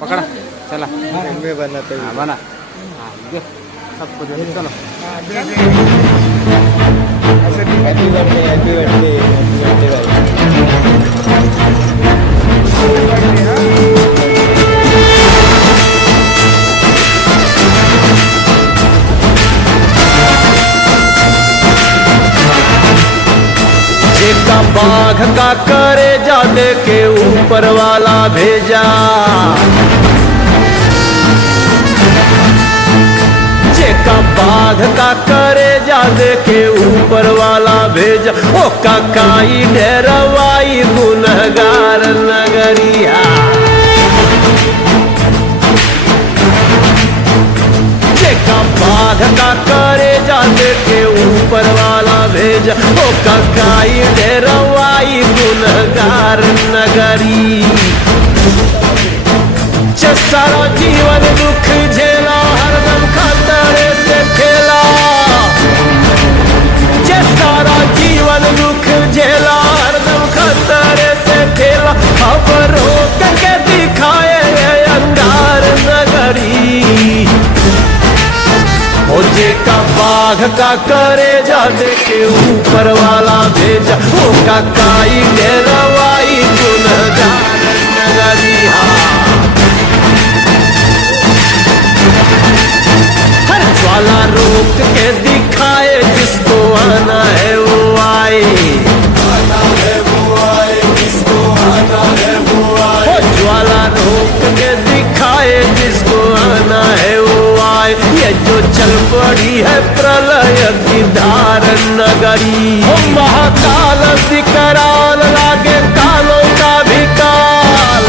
पकड़ा चला मैं बनाता हूँ। हाँ बना हाँ दे सबको दे चलो happy birthday happy birthday happy birthday भाई। जेका बाघ का करे जाने के ऊपर वाला भेजा, जेका बाघ का करे जाने के ऊपर वाला भेजा, ओ काकाई डेरवाई गुनहगार नगरिया। जेका बाघ का करे जाने के ऊपर वाला भेजा, ओ काकाई डेरवाई गुनहगार नगरी। सारा जीवन दुख झेला हरदम खतरे से खेला, सारा जीवन दुख झेला हरदम खतरे से खेला, अब रोक के दिखाए अंगार नगरी। ओ जेका बाघ का करे जाने के ऊपर वाला भेजा, ओ काकाई डेरवाई गुनहगार नगरी। हर ज्वाला रोक के दिखाए, जिसको आना है वो आए, आना है वो आए, जिसको आना है वो आए। ओ ज्वाला रोक के दिखाए, जिसको आना है वो आए। ये जो चल पड़ी है प्रलय की धार नगरी, ओ महाकाल विकराल लागे कालों का भी काल,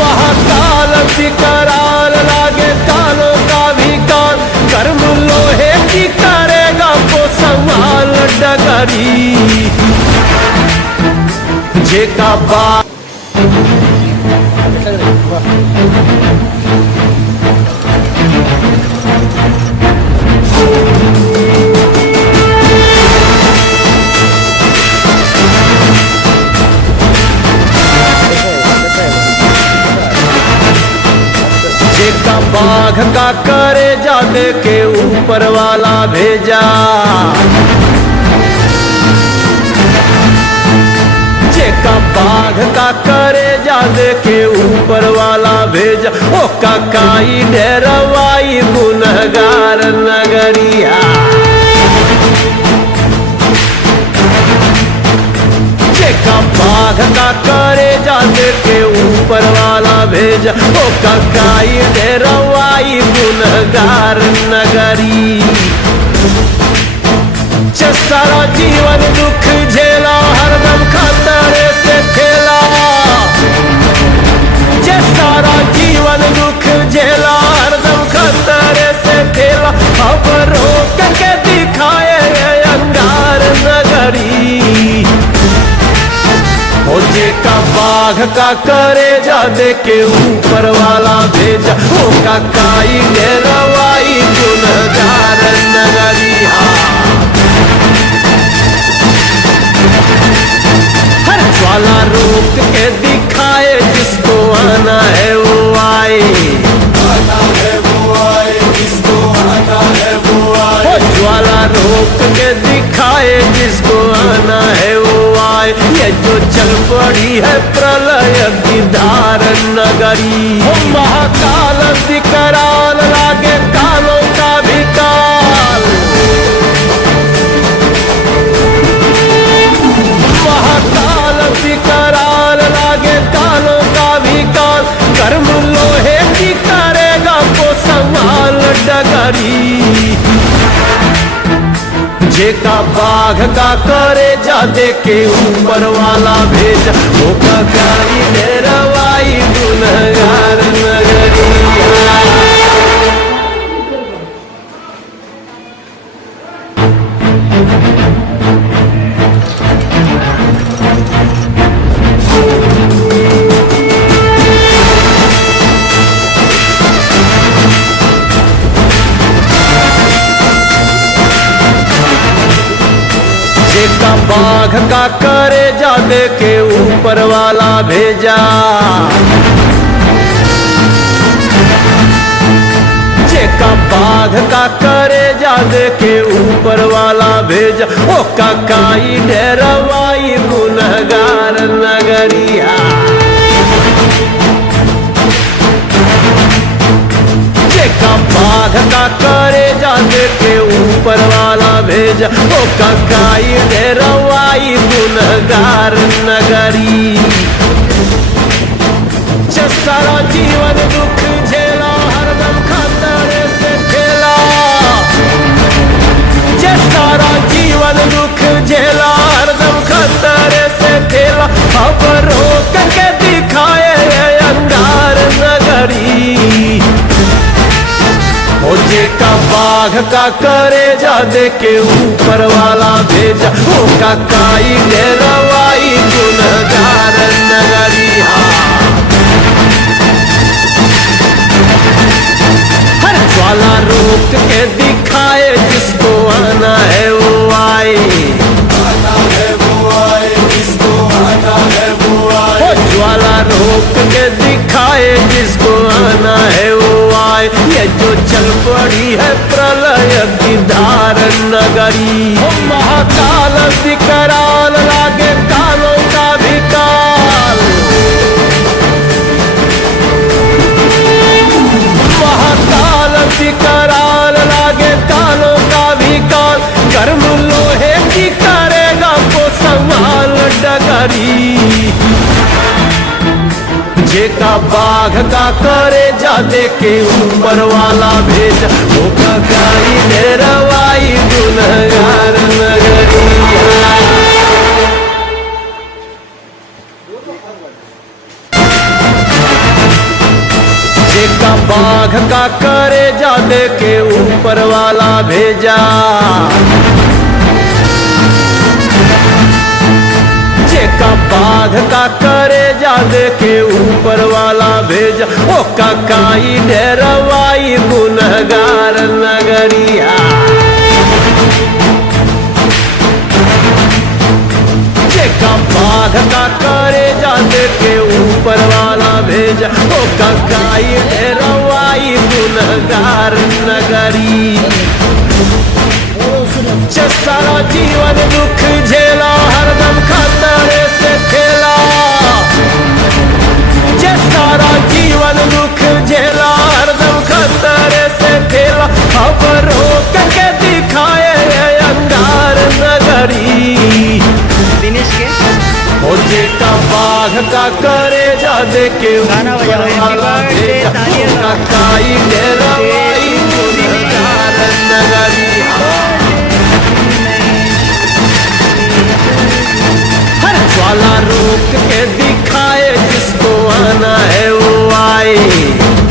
महाकाल विकराल लागे कालों का भी काल। कर्म लोहे की करेगा वो संभाल डगरी। जेका बाघ जेका बाघ का करे जाने के ऊपर वाला भेजा, जेका बाघ का करे जाने के ऊपर वाला भेजा, ओ काकाई डेरवाई गुनहगार नगरिया। जेका बाघ का करे जाने के ऊपर वाला भेजा, ओ काकाई डेरवाई गुनहगार नगरी। सारा जीवन दुख झेला हरदम खतरे से खेला, सारा जीवन दुख झेला हरदम खतरे से खेला, अब रोक के दिखाए अंगार नगरी। ओ जेका बाघ का करे जाने के ऊपर वाला भेजा, ओ काकाई डेरवाई गुनहगार नगरी। हर ज्वाला रोक के दिखाए, जिसको आना है वो आए, आना है वो आए, जिसको आना है वो आए। ओ ज्वाला रोक के दिखाए, जिसको आना है वो आए। ये जो चल पड़ी है प्रलय की धार नगरी, ओ महाकाल विकराल लागे कालों का भी काल, महाकाल विकराल लागे कालों का भी काल। कर्म लोहे की करेगा वो संभाल डगरी। जेका बाघ का करे जाने के ऊपर वाला भेजा, वो काकाई डेरवाई गुनहगार नगरी। बाघ का करे जाने के ऊपर ऊपर वाला भेजा। जेका बाघ का करे जा दे के ऊपर वाला भेजा। ओ काकाई डेरवाई गुनहगार नगरिया। जेका बाघ का करे जा दे के ऊपर वाला भेजा। ओ काकाई डेरवाई गुनहगार नगरी। सारा जीवन दुख झेला हरदम खतरे से खेला। जे सारा जीवन दुख झेला हरदम खतरे से खेला। अब रोक के दिखाए अंगार नगरी। ओ जेका बाघ का करे जा दे के ऊपर वाला भेजा। ओ काकाई डेरवाई गुनहगार नगरी। ज्वाला रोक के दिखाए जिसको आना है वो आए। आना है वो आए, जिसको आना है वो आए। ज्वाला रोक के दिखाए जिसको आना है वो आए। ये जो चल पड़ी है प्रलय की धार नगरी। महाकाल विकराल लागे कालों का भी काल। महाकाल विकराल लागे कालों का भी काल। कर्म लोहे की करेगा को संभाल डगरी। जेका बाघ का करे जा दे के ऊपर वाला भेजा। वो काकाई डेरवाई गुनहगार नगरी। जेका बाघ का करे जा दे के ऊपर वाला भेजा। जेका बाघ का करे जा दे के ऊपर वाला भेजा। ओ काकाई डेरवाई गुनहगार नगरिया। जेका बाघ का करे जा दे के ऊपर वाला भेजा। ओ काकाई डेरवाई गुनहगार नगरी। सारा जीवन दुख झेला हरदम खतरे से खेला। जे सारा जीवन दुख झेला हरदम खतरे से खेला। अब रोक के दिखाए अंगार नगरी। दिनेश के ओ जेका बाघ का करे जा दे के गाना बजा रहे हैं। Happy birthday, तालियां बजा। काकाई डेरवाई गुनहगार नगरी। हर ज्वाला रोक के दिखाए जिसको आना है वो आए।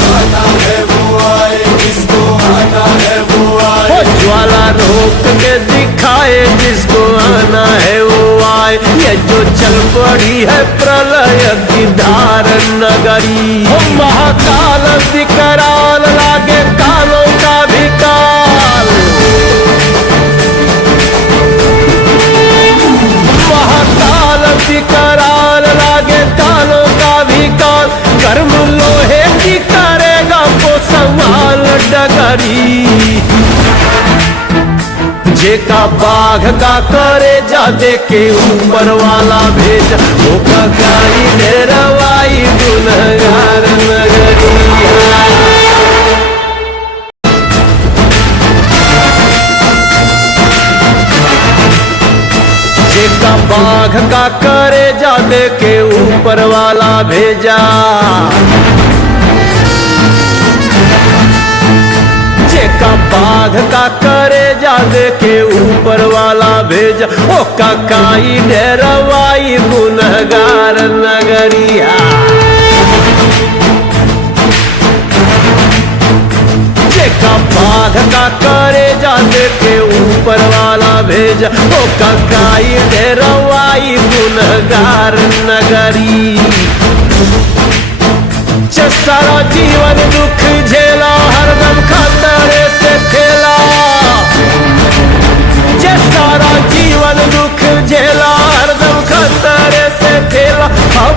आना है वो आए, जिसको आना है वो आए। ज्वाला रोक के दिखाए जिसको आना है वो आए। ये जो चल पड़ी है प्रलय की धार नगरी। महाकाल विकराल लागे कालों का भी काल। महाकाल विकराल लागे कालों का भी काल। कर्म लोहे की करेगा को संभाल डगरी। जेका बाघ का करे जा दे के ऊपर वाला भेजा। वो काकाई डेरवाई गुनहगार नगरी। जेका बाघ का करे जा दे के ऊपर वाला भेजा। जेका बाघ का करे जा दे के ऊपर वाला भेजा। ओ काकाई डेरवाई गुनहगार नगरिया। जेका बाघ का करे जा दे के ऊपर वाला भेजा। ओ काकाई डेरवाई गुनहगार नगरी। सारा जीवन दुख झेला हरदम खतरे से खेला। जे सारा जीवन दुख झेला हरदम खतरे से खेला। हम